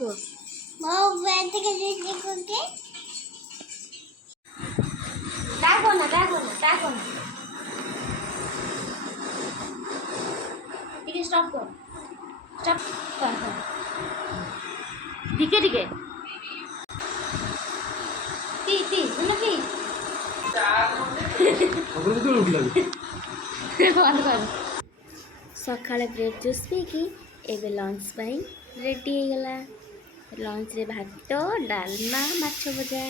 को ठीक स्टॉप कर स्टॉप ठीक है सकाଳେ ब्रेड जूस पी कि एबे लंच पाई रेडी हो गला लंच रे भात डालमा माछ भजा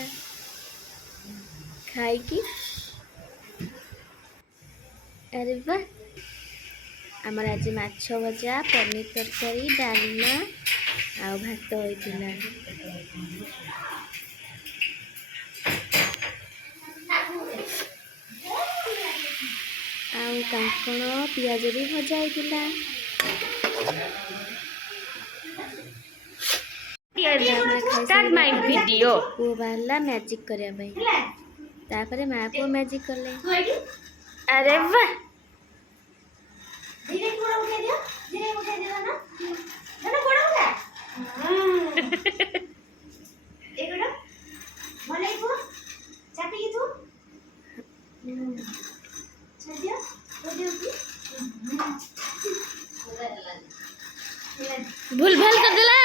खाई कि अरे वाह आमर आज माछ भजा पनीर तरकारी डालमा आ भात होइतिला आउ कांकण पियाज भी भजा होइतिला स्टार्ट माय वीडियो वो बाला मैजिक करया भाई तापरे मां को मैजिक करले अरे वाह धीरे थोड़ा उठा दियो ना कोड़ा उठा एगोडा मलाई को चापी तू छदिया भूल भाल कर दिला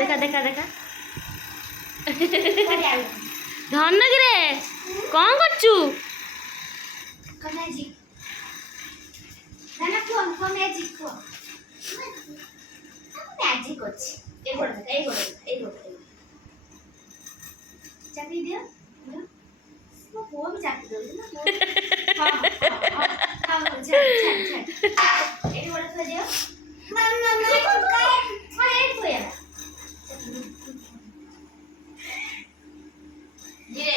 देखा धन रे कौन करचू मैजिक अच्छी चापी दियो वो भी चापी दो ना हां चल एडी बड़ा कर दियो मम्मा हां एडी तो यार धीरे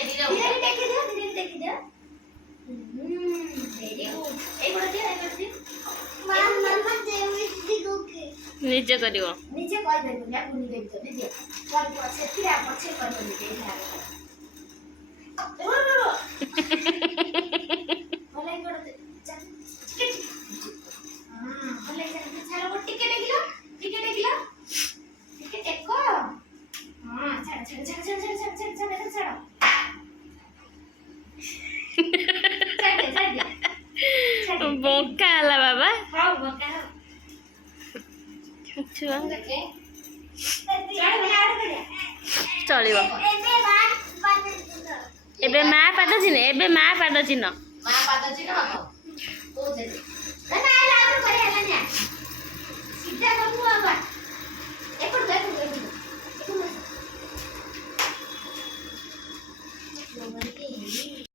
टेक दियो वेरी गुड ए बड़ा दियो मम्मा देवी के नीचे करियो नीचे कहि देबो ना पुनी देबो तो दियो कल पछे फिर पछे कर देबो रो मलाई कर दे टिकट हां मलाई कर छालो वो टिकट देखिलो टिकट एक को हां छाड़ बोका आला बाबा हां बोका छुआ चलिबो एबे मां पाद चिन्ह हतो को जे ना